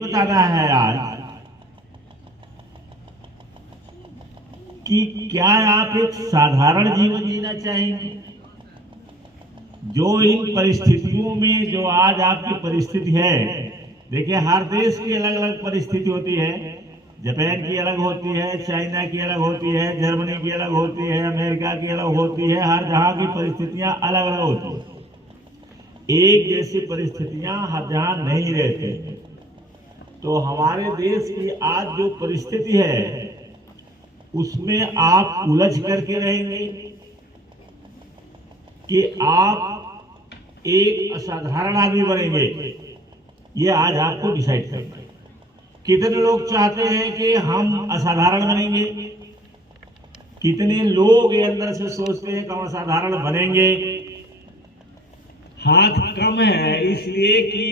बताना है आज कि क्या आप एक साधारण जीवन जीना चाहेंगे जो इन परिस्थितियों में जो आज आपकी परिस्थिति है। देखिए, हर देश की अलग अलग परिस्थिति होती है। जापान की अलग होती है, चाइना की अलग होती है, जर्मनी की अलग होती है, अमेरिका की अलग होती है। हर जहां की परिस्थितियां अलग अलग होती है। एक जैसी परिस्थितियां हर जहां नहीं रहती। तो हमारे देश की आज जो परिस्थिति है उसमें आप उलझ करके रहेंगे कि आप एक असाधारण आदमी बनेंगे, ये आज आपको डिसाइड करना है। कितने लोग चाहते हैं कि हम असाधारण बनेंगे, कितने लोग ये अंदर से सोचते हैं कि हम असाधारण बनेंगे। हाथ कम है इसलिए कि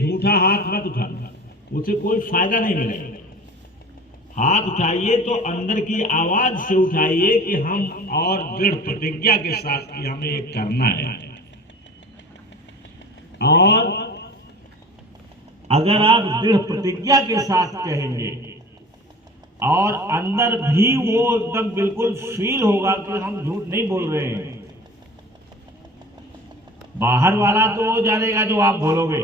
झूठा हाथ मत उठाना, उससे कोई फायदा नहीं मिलेगा। हाथ उठाइए तो अंदर की आवाज से उठाइए कि हम और दृढ़ प्रतिज्ञा के साथ कि हमें ये करना है। और अगर आप दृढ़ प्रतिज्ञा के साथ कहेंगे और अंदर भी वो एकदम बिल्कुल फील होगा कि हम झूठ नहीं बोल रहे हैं। बाहर वाला तो वो जानेगा जो आप बोलोगे,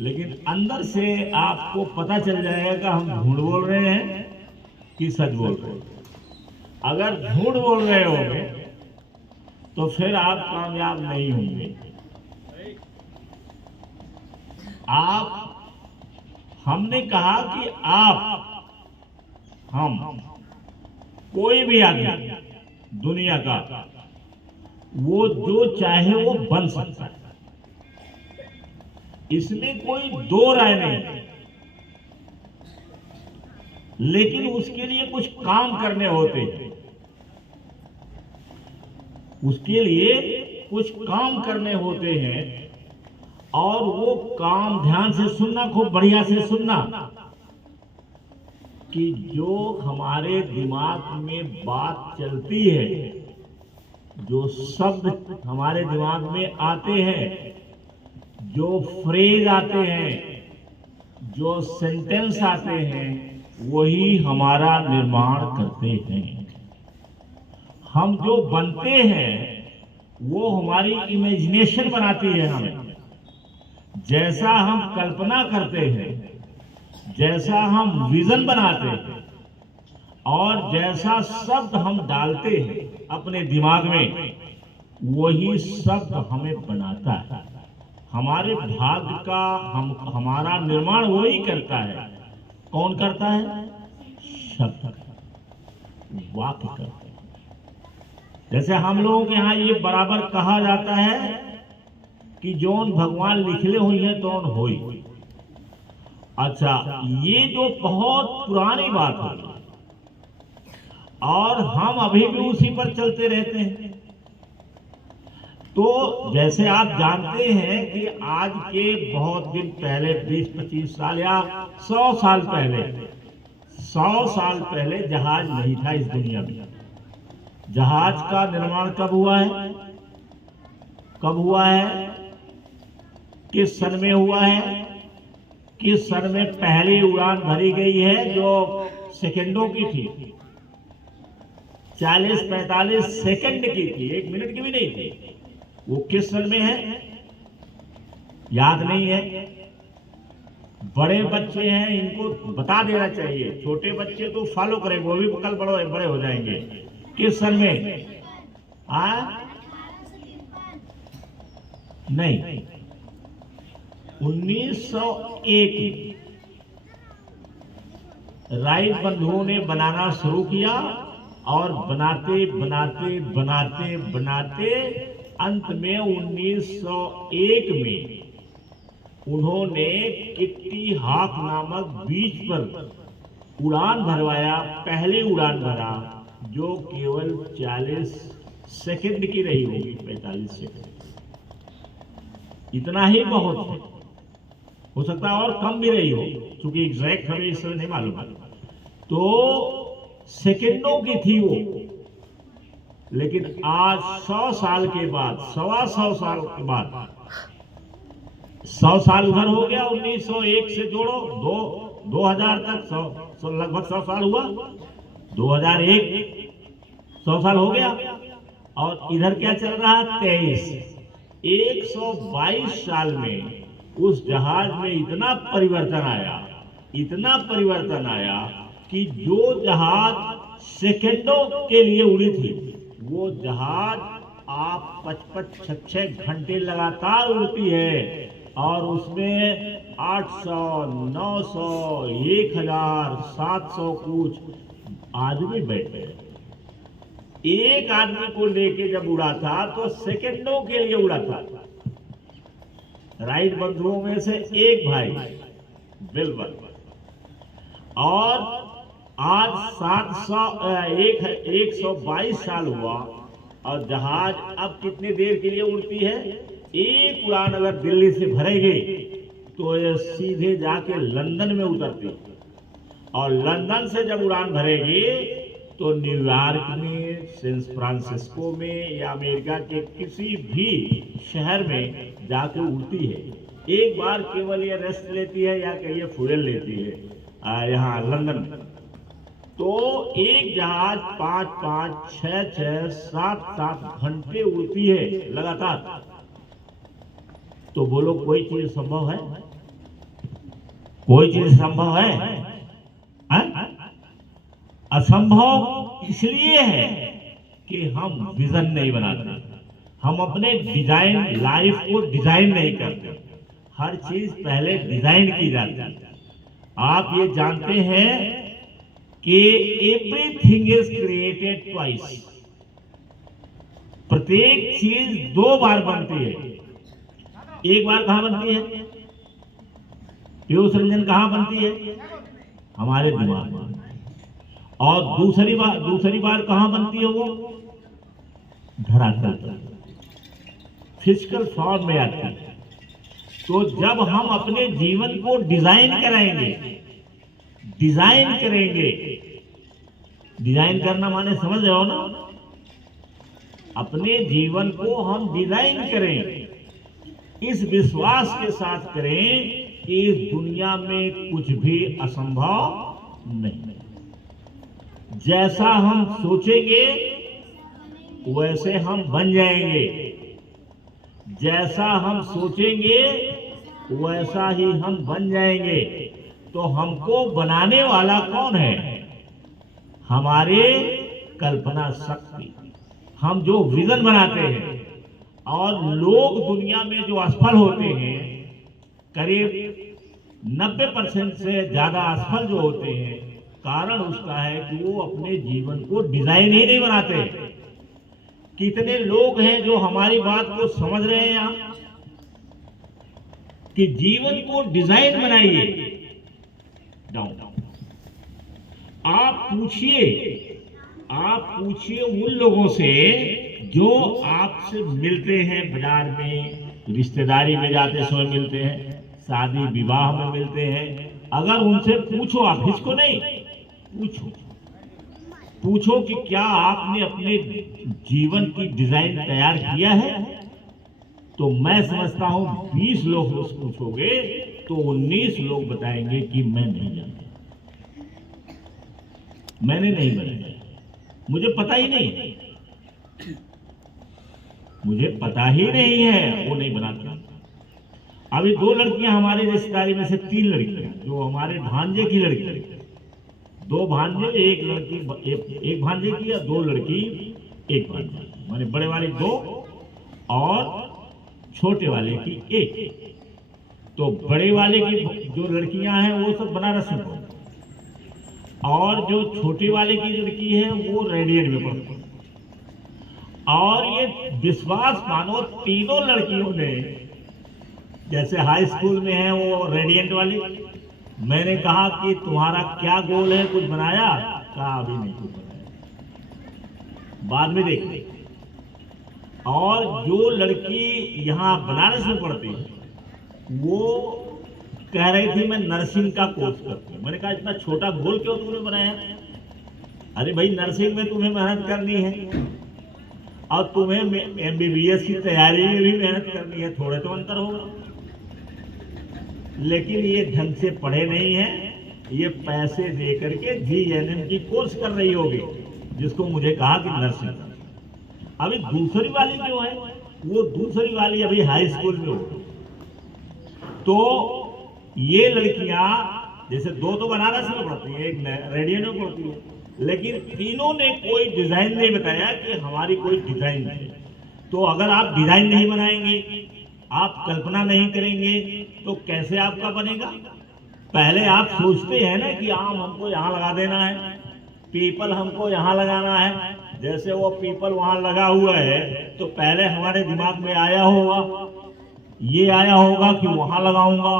लेकिन अंदर से आपको पता चल जाएगा हम झूठ बोल रहे हैं कि सच बोल रहे हैं। अगर झूठ बोल रहे होंगे तो फिर आप कामयाब नहीं होंगे। हमने कहा कि हम कोई भी आदमी दुनिया का वो जो चाहे वो बन सकता है, इसमें कोई दो राय नहीं। लेकिन उसके लिए कुछ काम करने होते हैं, उसके लिए कुछ काम करने होते हैं। और वो काम ध्यान से सुनना, खूब बढ़िया से सुनना कि जो हमारे दिमाग में बात चलती है, जो शब्द हमारे दिमाग में आते हैं, जो फ्रेज आते हैं, जो सेंटेंस आते हैं, वही हमारा निर्माण करते हैं। हम जो बनते हैं वो हमारी इमेजिनेशन बनाती है हमें। जैसा हम कल्पना करते हैं, जैसा हम विजन बनाते हैं और जैसा शब्द हम डालते हैं अपने दिमाग में, वही शब्द हमें बनाता है। हमारे भाग्य का हमारा निर्माण वही करता है। कौन करता है? शब्द, वाक्य करता है। जैसे हम लोगों के यहाँ ये बराबर कहा जाता है कि जौन भगवान लिखले हुई है तौन होई। अच्छा, ये जो बहुत पुरानी बात है और हम अभी भी उसी पर चलते रहते हैं। तो जैसे आप जानते हैं कि आज के बहुत दिन पहले, 20-25 साल या 100 साल पहले, 100 साल पहले जहाज नहीं था इस दुनिया में। जहाज का निर्माण कब हुआ है? कब हुआ है? किस सन में हुआ है? किस सन में पहली उड़ान भरी गई है जो सेकंडों की थी? 40-45 सेकंड की थी, 1 मिनट की भी नहीं थी। वो किस सन में है? याद नहीं है। बड़े बच्चे हैं, इनको बता देना चाहिए। छोटे बच्चे तो फॉलो करेंगे, वो भी कल बड़े हो जाएंगे। किस सन में? नहीं, 1901 राइट बंधुओं ने बनाना शुरू किया और बनाते बनाते बनाते बनाते अंत में 1901 में उन्होंने किट्टी हॉक नामक बीच पर उड़ान भरवाया। पहली उड़ान भरा जो केवल 40 सेकंड की रही होगी, 45 सेकंड। इतना ही बहुत है, हो सकता है और कम भी रही हो, क्योंकि एग्जैक्ट हमें इस समय नहीं मालूम। तो सेकंडों की थी वो। लेकिन आज 100 साल के बाद, 125 साल के बाद 100 साल उधर हो गया, 1901 से जोड़ो 2000 तक 100 लगभग 100 साल हुआ। 2001 100 साल हो गया। और इधर क्या चल रहा है? 23। 122 साल में उस जहाज में इतना परिवर्तन आया, इतना परिवर्तन आया कि जो जहाज सेकंडों के लिए उड़ी थी, वो जहाज आप 55-66 घंटे लगातार उड़ती है। और उसमें 800, 900, 1000, 700 कुछ आदमी बैठे। एक आदमी को लेके जब उड़ा था तो सेकंडों के लिए उड़ा था। राइट बंधुओं में से एक भाई बिल्कुल। और आज 122 साल हुआ और जहाज अब कितने देर के लिए उड़ती है? एक उड़ान अगर दिल्ली से भरेगी तो ये सीधे जाके लंदन में उतरती, और लंदन से जब उड़ान भरेगी तो न्यूयॉर्क में, सैन फ्रांसिस्को में या अमेरिका के किसी भी शहर में जाके उड़ती है। एक बार केवल ये रेस्ट लेती है या कहिए फ्यूल लेती है यहाँ लंदन में। तो एक जहाज 5-5, 6-6, 7-7 घंटे उड़ती है लगातार। तो बोलो कोई चीज संभव है? कोई चीज संभव है? असंभव इसलिए है कि हम विजन नहीं बनाते, हम अपने डिजाइन, लाइफ को डिजाइन नहीं करते। हर चीज पहले डिजाइन की जाती है। आप ये जानते हैं कि एवरीथिंग इज क्रिएटेड ट्वाइस। प्रत्येक चीज 2 बार बनती है। एक बार कहां बनती है? पीयूष रंजन कहां बनती है? हमारे दिमाग में। और दूसरी बार कहां बनती है? वो धरातल पर, फिजिकल फॉर्म में आती है। तो जब हम अपने जीवन को डिजाइन करेंगे, डिजाइन करना माने समझ रहे हो ना? अपने जीवन को हम डिजाइन करें, इस विश्वास के साथ करें कि इस दुनिया में कुछ भी असंभव नहीं। जैसा हम सोचेंगे वैसे हम बन जाएंगे, जैसा हम सोचेंगे वैसा ही हम बन जाएंगे। तो हमको बनाने वाला कौन है? हमारे कल्पना शक्ति। हम जो विजन बनाते हैं, और लोग दुनिया में जो असफल होते हैं, करीब 90% से ज्यादा असफल जो होते हैं, कारण उसका है कि वो अपने जीवन को डिजाइन ही नहीं बनाते। कितने लोग हैं जो हमारी बात को समझ रहे हैं आप, कि जीवन को डिजाइन बनाइए। डाउन आप पूछिए उन लोगों से जो आपसे मिलते हैं बाजार में, रिश्तेदारी में जाते समय मिलते हैं, शादी विवाह में मिलते हैं। अगर उनसे पूछो, आप इसको नहीं पूछो कि क्या आपने अपने जीवन की डिजाइन तैयार किया है, तो मैं समझता हूं 20 लोग पूछोगे तो 19 लोग बताएंगे कि मैं नहीं जानता, मैंने नहीं बनाया, मुझे पता ही नहीं है, मुझे पता ही नहीं है, वो नहीं बनाता। अभी 2 लड़कियां हमारे रिश्तेदारी में से 3 लड़कियां जो हमारे भांजे की लड़की, 2 भांजे, एक लड़की, एक भांजे की, या 2 लड़की एक भांजे, माने बड़े वाले 2 और छोटे वाले की 1। तो बड़े वाले की जो लड़कियां हैं वो सब बनारस में पढ़ती, और जो छोटे वाले की लड़की है वो रेडियट में पढ़ती। और ये विश्वास मानो, तीनों लड़कियों ने, जैसे हाई स्कूल में है वो रेडियंट वाली, मैंने कहा कि तुम्हारा क्या गोल है, कुछ बनाया? कहा अभी नहीं कुछ बनाया, बाद में देख। और जो लड़की यहाँ बनारस में पढ़ती है वो कह रही थी मैं नर्सिंग का कोर्स करती हूँ। मैंने कहा इतना छोटा गोल क्यों तुमने बनाया? अरे भाई, नर्सिंग में तुम्हें मेहनत करनी है और तुम्हें MBBS की तैयारी में भी मेहनत करनी है, थोड़े तो अंतर होगा। लेकिन ये ढंग से पढ़े नहीं है, ये पैसे दे करके जीएनएम की कोर्स कर रही होगी, जिसको मुझे कहा कि नर्सिंग। अभी दूसरी वाली जो है, वो दूसरी वाली अभी हाई स्कूल में होगी। तो ये लड़कियां, जैसे दो तो बनारस में पढ़ती है, एक रेडियो में पढ़ती है, लेकिन तीनों ने कोई डिजाइन नहीं बताया कि हमारी कोई डिजाइन है। तो अगर आप डिजाइन नहीं बनाएंगे, आप कल्पना नहीं करेंगे, तो कैसे आपका बनेगा? पहले आप सोचते हैं ना कि आम हमको यहाँ लगा देना है, पीपल हमको यहाँ लगाना है। जैसे वो पीपल वहां लगा हुआ है, तो पहले हमारे दिमाग में आया होगा, ये आया होगा कि वहां लगाऊंगा,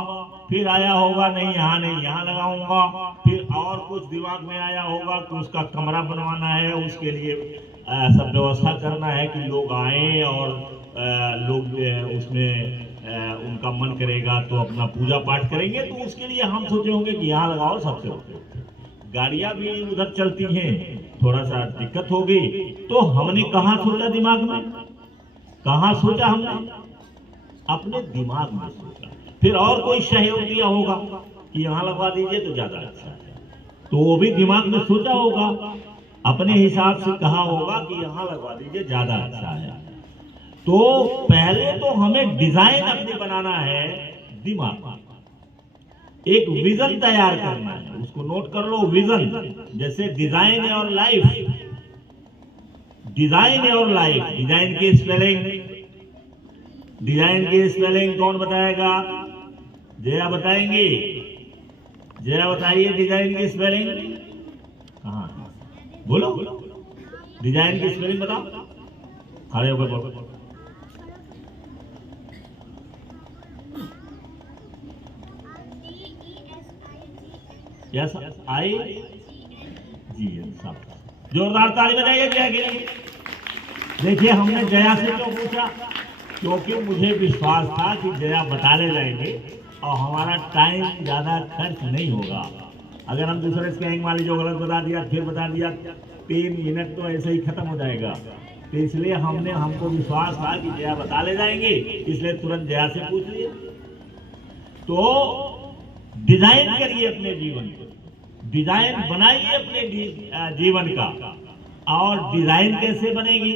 फिर आया होगा नहीं यहाँ नहीं यहाँ लगाऊंगा, फिर और कुछ दिमाग में आया होगा कि उसका कमरा बनवाना है, उसके लिए सब व्यवस्था करना है कि लोग आए और लोग उसमें उनका मन करेगा तो अपना पूजा पाठ करेंगे। तो उसके लिए हम सोचे होंगे कि यहाँ लगाओ सबसे ऊपर। गाड़ियां भी उधर चलती हैं, थोड़ा सा दिक्कत होगी। तो हमने कहाँ सोचा दिमाग में, कहाँ सोचा हमने? अपने दिमाग में सोचा। फिर और कोई सहयोग दिया होगा कि यहाँ लगवा दीजिए तो ज्यादा अच्छा है, तो वो भी दिमाग में सोचा होगा, अपने हिसाब से कहा होगा कि यहाँ लगवा दीजिए ज्यादा अच्छा है। तो पहले तो हमें डिजाइन अपनी बनाना है, दिमाग एक विजन तैयार करना है, उसको नोट कर लो, विजन। जैसे डिजाइन और लाइफ, डिजाइन और लाइफ। डिजाइन की स्पेलिंग, डिजाइन की स्पेलिंग कौन बताएगा? जया बताएंगी? जया बताइए डिजाइन की स्पेलिंग। कहाँ? बोलो, डिजाइन की स्पेलिंग बताओ, खड़े होकर बोलो। यस, आई जी, सब जोरदार ताली बजाइए जया के लिए। देखिए, हमने जया से क्यों पूछा? क्योंकि मुझे विश्वास था कि जया बताने जाएंगे और हमारा टाइम ज्यादा खर्च नहीं होगा। अगर हम दूसरे स्कैनिंग वाली जो गलत बता दिया, फिर बता दिया, 3 मिनट तो ऐसे ही खत्म हो जाएगा। तो इसलिए हमको विश्वास था कि जया बता ले जाएंगे, इसलिए तुरंत जया से पूछ लिए। तो डिजाइन करिए अपने जीवन को, डिजाइन बनाइए अपने जीवन का। और डिजाइन कैसे बनेगी?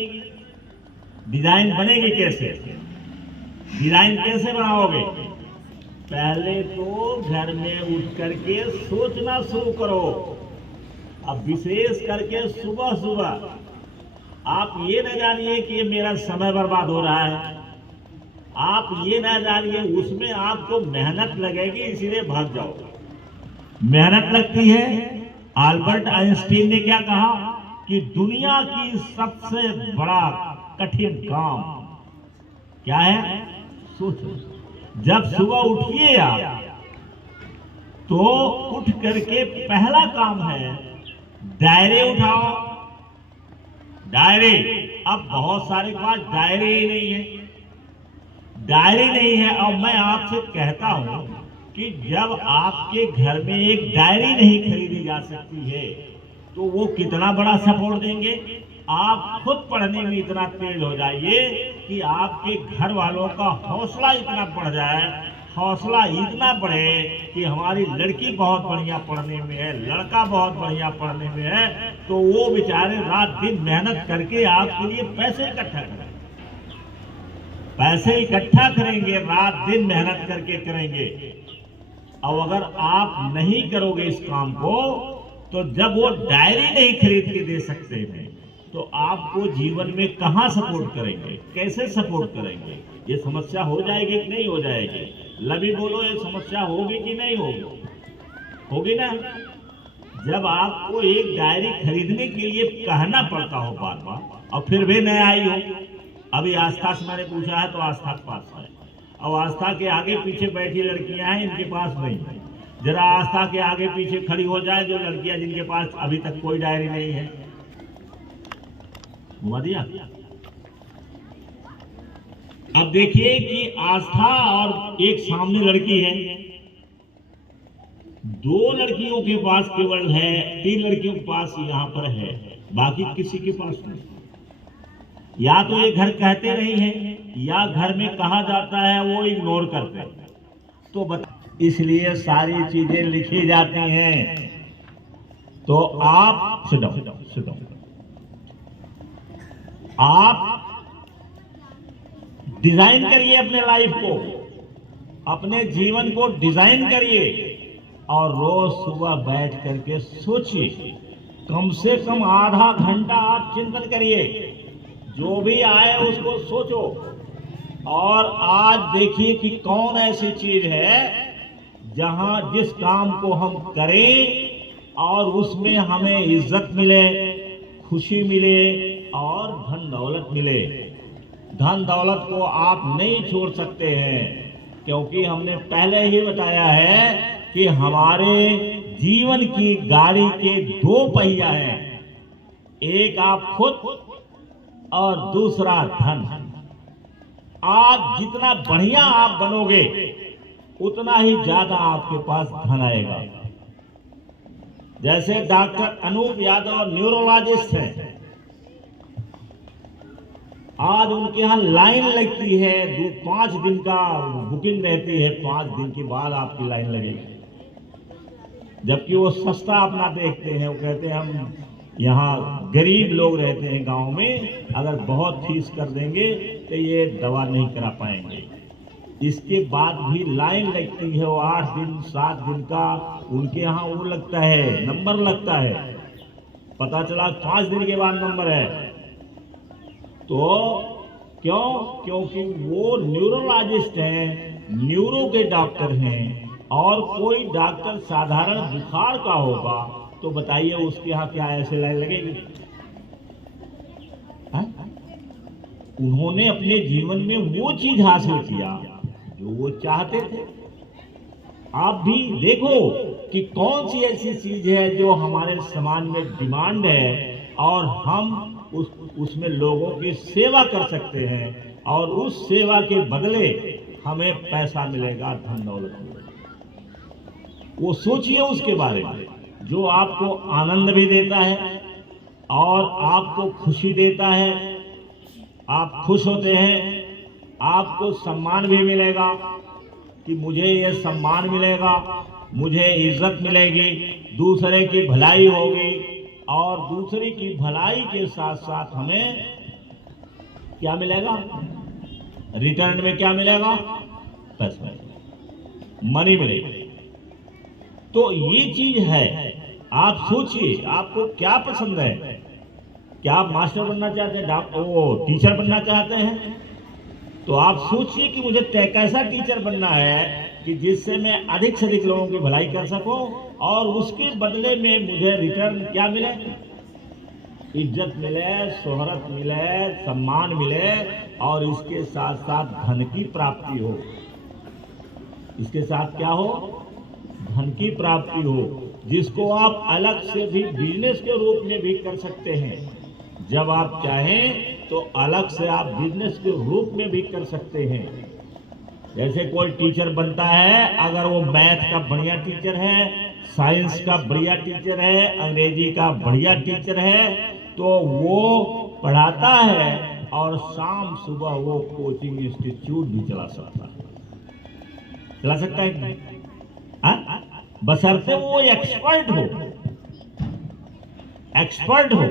डिजाइन बनेगी कैसे? डिजाइन कैसे बनाओगे? पहले तो घर में उठ करके सोचना शुरू करो। अब विशेष करके सुबह सुबह आप ये न जानिए कि ये मेरा समय बर्बाद हो रहा है, आप ये ना जानिए उसमें आपको मेहनत लगेगी, इसीलिए भाग जाओ। मेहनत लगती है। अल्बर्ट आइंस्टीन ने क्या कहा कि दुनिया की सबसे बड़ा कठिन काम क्या है? सोचो। जब सुबह उठिए आप, तो उठ करके पहला काम है डायरी उठाओ। डायरी, अब बहुत सारे के पास डायरी ही नहीं है, डायरी नहीं है। और मैं आपसे कहता हूं कि जब आपके घर में एक डायरी नहीं खरीदी जा सकती है, तो वो कितना बड़ा सपोर्ट देंगे। आप खुद पढ़ने में इतना तेज हो जाइए कि आपके घर वालों का हौसला इतना बढ़ जाए, हौसला इतना बढ़े कि हमारी लड़की बहुत बढ़िया पढ़ने में है, लड़का बहुत बढ़िया पढ़ने में है, तो वो बेचारे रात दिन मेहनत करके आपके लिए पैसे इकट्ठा करें, पैसे इकट्ठा करेंगे, रात दिन मेहनत करके करेंगे। और अगर आप नहीं करोगे इस काम को, तो जब वो डायरी नहीं खरीद के दे सकते हैं, तो आपको जीवन में कहां सपोर्ट करेंगे, कैसे सपोर्ट करेंगे? ये समस्या हो जाएगी कि नहीं हो जाएगी? लभी बोलो, ये समस्या होगी कि नहीं होगी? होगी ना। जब आपको एक डायरी खरीदने के लिए कहना पड़ता हो बार बार, और फिर भी नहीं आई हो। अभी आस्था से मैंने पूछा है तो आस्था के पास है, और आस्था के आगे पीछे बैठी लड़कियां हैं, इनके पास नहीं है। जरा आस्था के आगे पीछे खड़ी हो जाए जो लड़कियां जिनके पास अभी तक कोई डायरी नहीं है, घुमा दिया। अब देखिए कि आस्था और एक सामने लड़की है, 2 लड़कियों के पास केवल है, 3 लड़कियों के पास यहाँ पर है, बाकी किसी के पास नहीं। या तो ये घर कहते नहीं है, या घर में कहा जाता है वो इग्नोर करते हैं। तो इसलिए सारी चीजें लिखी जाती हैं। तो आप सिट डाउन, आप डिजाइन करिए अपने लाइफ को, अपने जीवन को डिजाइन करिए और रोज सुबह बैठ करके सोचिए, कम से कम आधा घंटा आप चिंतन करिए, जो भी आए उसको सोचो। और आज देखिए कि कौन ऐसी चीज है जहां जिस काम को हम करें और उसमें हमें इज्जत मिले, खुशी मिले और धन दौलत मिले। धन दौलत को आप नहीं छोड़ सकते हैं, क्योंकि हमने पहले ही बताया है कि हमारे जीवन की गाड़ी के दो पहिया हैं, एक आप खुद और दूसरा धन। आप जितना बढ़िया आप बनोगे उतना ही ज्यादा आपके पास धन आएगा। जैसे डॉक्टर अनूप यादव न्यूरोलॉजिस्ट हैं, आज उनके यहाँ लाइन लगती है, 5 दिन का बुकिंग रहती है, 5 दिन के बाद आपकी लाइन लगेगी। जबकि वो सस्ता अपना देखते हैं, वो कहते हैं हम यहाँ गरीब लोग रहते हैं गांव में, अगर बहुत फीस कर देंगे तो ये दवा नहीं करा पाएंगे। इसके बाद भी लाइन लगती है, वो 8 दिन 7 दिन का उनके यहाँ वो लगता है, नंबर लगता है। पता चला 5 दिन के बाद नंबर है। तो क्यों? क्योंकि वो न्यूरोलॉजिस्ट हैं, न्यूरो के डॉक्टर हैं। और कोई डॉक्टर साधारण बुखार का होगा तो बताइए उसके यहाँ क्या ऐसे लाइन लगेगी? उन्होंने अपने जीवन में वो चीज हासिल किया जो वो चाहते थे। आप भी देखो कि कौन सी ऐसी चीज है जो हमारे समाज में डिमांड है और हम उसमें लोगों की सेवा कर सकते हैं और उस सेवा के बदले हमें पैसा मिलेगा, धन दौलत मिलेगा। वो सोचिए उसके बारे में, जो आपको आनंद भी देता है और आपको खुशी देता है। आप खुश होते हैं, आपको सम्मान भी मिलेगा कि मुझे ये सम्मान मिलेगा, मुझे इज्जत मिलेगी, दूसरे की भलाई होगी और दूसरे की भलाई के साथ साथ हमें क्या मिलेगा? रिटर्न में क्या मिलेगा? पैसा, मनी मिलेगी। तो ये चीज है। आप सोचिए आपको क्या पसंद है? क्या आप मास्टर बनना चाहते हैं, टीचर बनना चाहते हैं? तो आप सोचिए कि मुझे कैसा टीचर बनना है कि जिससे मैं अधिक से अधिक लोगों की भलाई कर सकूं और उसके बदले में मुझे रिटर्न क्या मिले? इज्जत मिले, शोहरत मिले, सम्मान मिले और इसके साथ साथ धन की प्राप्ति हो। इसके साथ क्या हो? धन की प्राप्ति हो, जिसको आप अलग से भी बिजनेस के रूप में भी कर सकते हैं। जब आप चाहें तो अलग से आप बिजनेस के रूप में भी कर सकते हैं। जैसे कोई टीचर बनता है, अगर वो मैथ का बढ़िया टीचर है, साइंस का बढ़िया टीचर है, अंग्रेजी का बढ़िया टीचर है, तो वो पढ़ाता है और शाम सुबह वो कोचिंग इंस्टीट्यूट भी चला सकता है। बशर्ते वो एक्सपर्ट हो।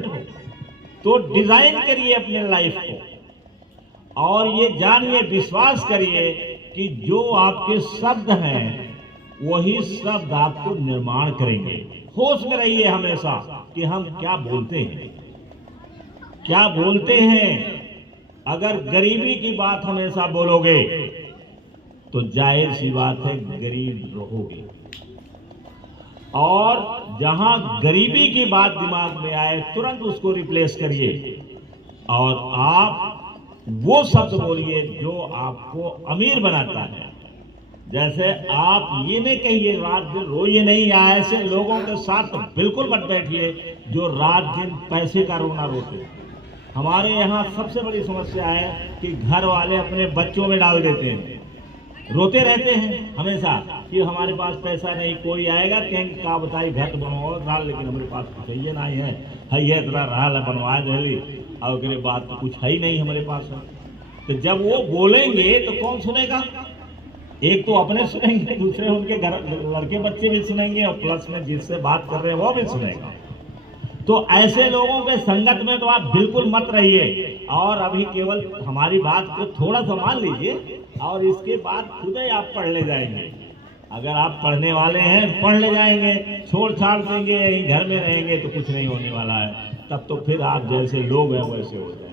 तो डिजाइन करिए अपने लाइफ को और ये जानिए, विश्वास करिए कि जो आपके शब्द हैं वही शब्द आपको निर्माण करेंगे। होश में रहिए हमेशा कि हम क्या बोलते हैं। अगर गरीबी की बात हमेशा बोलोगे तो जाहिर सी बात है गरीब रहोगे। और जहां गरीबी की बात दिमाग में आए तुरंत उसको रिप्लेस करिए और आप वो शब्द बोलिए जो आपको अमीर बनाता है। जैसे आप ये नहीं कहिए रात दिन रोइए नहीं, या ऐसे लोगों के साथ बिल्कुल मत बैठिए जो रात दिन पैसे का रोना रोते। हमारे यहाँ सबसे बड़ी समस्या है कि घर वाले अपने बच्चों में डाल देते हैं, रोते रहते हैं हमेशा कि हमारे पास पैसा नहीं, कोई आएगा कहेंगे का बताई घर बनवाओ राल, लेकिन हमारे पास कुछ है नहीं है, इतना राल है बनवा दे और उसके बाद तो कुछ है ही नहीं हमारे पास है। तो जब वो बोलेंगे तो कौन सुनेगा? एक तो अपने सुनेंगे, दूसरे उनके घर लड़के बच्चे भी सुनेंगे, और प्लस में जिससे बात कर रहे हैं वो भी सुनेगा। तो ऐसे लोगों के संगत में तो आप बिल्कुल मत रहिए, और अभी केवल हमारी बात को थोड़ा सा मान लीजिए, और इसके बाद खुद ही आप पढ़ ले जाएंगे। अगर आप पढ़ने वाले हैं पढ़ ले जाएंगे, छोड़ छाड़ देंगे, यहीं घर में रहेंगे तो कुछ नहीं होने वाला है, तब तो फिर आप जैसे लोग हैं वैसे हो जाएंगे।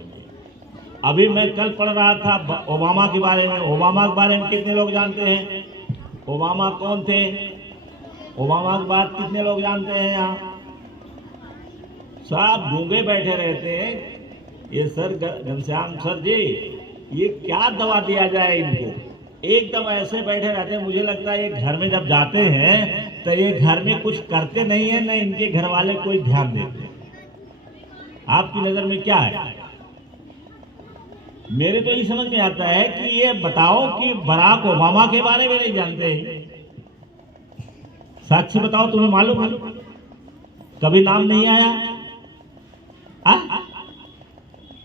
अभी मैं कल पढ़ रहा था ओबामा के बारे में। ओबामा के बारे में कितने लोग जानते हैं? ओबामा कौन थे? ओबामा की बात कितने लोग जानते हैं? यहाँ सब गूंगे बैठे रहते हैं। ये सर घनश्याम सर जी, ये क्या दवा दिया जाए इनको? एकदम ऐसे बैठे रहते हैं, मुझे लगता है ये घर में जब जाते हैं तो ये घर में कुछ करते नहीं है, न इनके घर वाले कोई ध्यान देते। आपकी नजर में क्या है? मेरे तो ये समझ में आता है कि ये बताओ कि बराक ओबामा के बारे में नहीं जानते हैं। साक्षी बताओ, तुम्हें मालूम है? कभी नाम नहीं आया?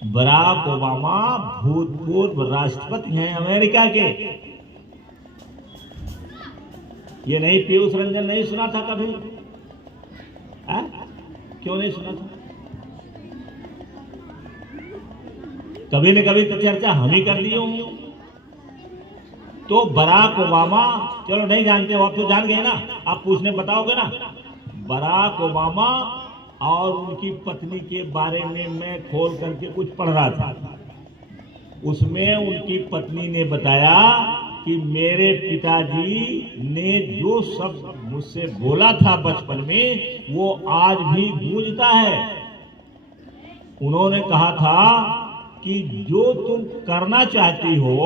बराक ओबामा भूतपूर्व राष्ट्रपति हैं अमेरिका के। ये नहीं पीयूष रंजन नहीं सुना था कभी? क्यों नहीं सुना था? कभी न कभी तो चर्चा हम ही कर लिए होंगे। तो बराक ओबामा, चलो नहीं जानते हो, आप तो जान गए ना, आप पूछने बताओगे ना। बराक ओबामा और उनकी पत्नी के बारे में मैं खोल करके कुछ पढ़ रहा था। उसमें उनकी पत्नी ने बताया कि मेरे पिताजी ने जो शब्द मुझसे बोला था बचपन में, वो आज भी गूंजता है। उन्होंने कहा था कि जो तुम करना चाहती हो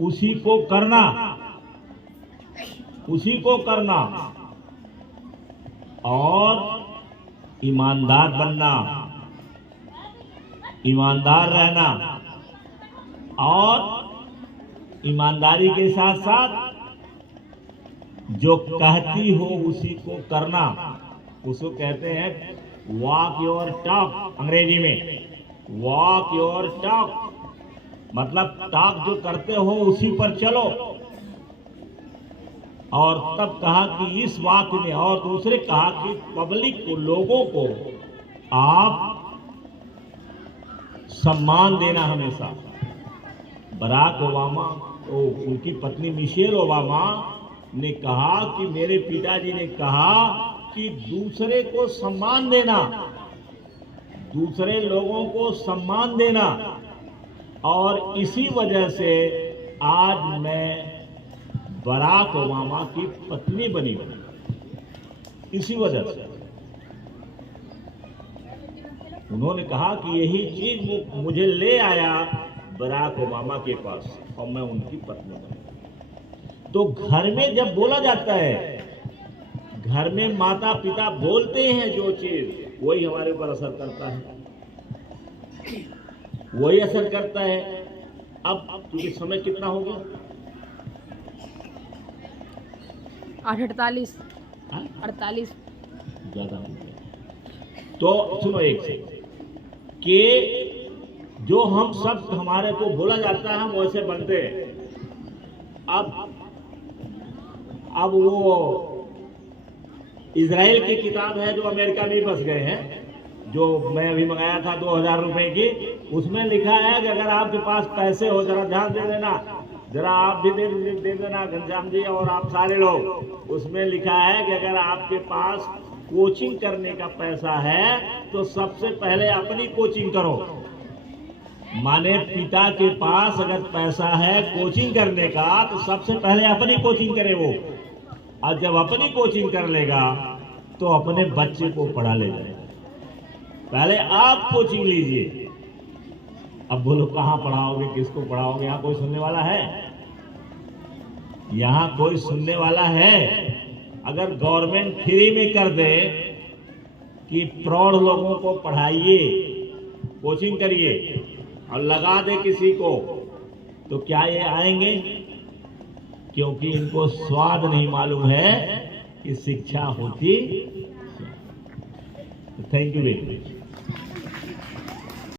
उसी को करना, उसी को करना, और ईमानदार बनना, ईमानदार रहना, और ईमानदारी के साथ साथ जो कहती हो उसी को करना। उसको कहते हैं वॉक योर टॉक, अंग्रेजी में वॉक योर टॉक, मतलब टॉक जो करते हो उसी पर चलो। और तब कहा कि इस वाक्य में, और दूसरे कहा कि पब्लिक को, लोगों को आप सम्मान देना हमेशा। बराक ओबामा, उनकी पत्नी मिशेल ओबामा ने कहा कि मेरे पिताजी ने कहा कि दूसरे को सम्मान देना, दूसरे लोगों को सम्मान देना, और इसी वजह से आज मैं बराक ओबामा की पत्नी बनी, इसी वजह से। उन्होंने कहा कि यही चीज मुझे ले आया बराक ओबामा के पास, और मैं उनकी पत्नी बनी। तो घर में जब बोला जाता है, घर में माता पिता बोलते हैं जो चीज, वही हमारे ऊपर असर करता है, वही असर करता है। अब तुझे समय कितना हो गया? 8:48 48 ज्यादा हो गया। तो सुनो एक से, कि जो हम सब हमारे को बोला जाता है हम वैसे बनते हैं। अब वो इजराइल की किताब है जो अमेरिका में फंस गए हैं, जो मैं अभी मंगाया था 2000 रुपए की, उसमें लिखा है कि अगर आपके पास पैसे हो, जरा ध्यान दे देना, जरा आप भी दे देना घनश्याम जी और आप सारे लोग। उसमें लिखा है कि अगर आपके पास कोचिंग करने का पैसा है तो सबसे पहले अपनी कोचिंग करो। माने पिता के पास अगर पैसा है कोचिंग करने का तो सबसे पहले अपनी कोचिंग करे वो, और जब अपनी कोचिंग कर लेगा तो अपने बच्चे को पढ़ा ले जाएगा। पहले आप कोचिंग लीजिए। अब बोलो कहाँ पढ़ाओगे, किसको पढ़ाओगे? यहाँ कोई सुनने वाला है? यहाँ कोई सुनने वाला है? अगर गवर्नमेंट फ्री में कर दे कि प्रौढ़ लोगों को पढ़ाइए, कोचिंग करिए, और लगा दे किसी को, तो क्या ये आएंगे? क्योंकि इनको स्वाद नहीं मालूम है कि शिक्षा होती। Thank you very much.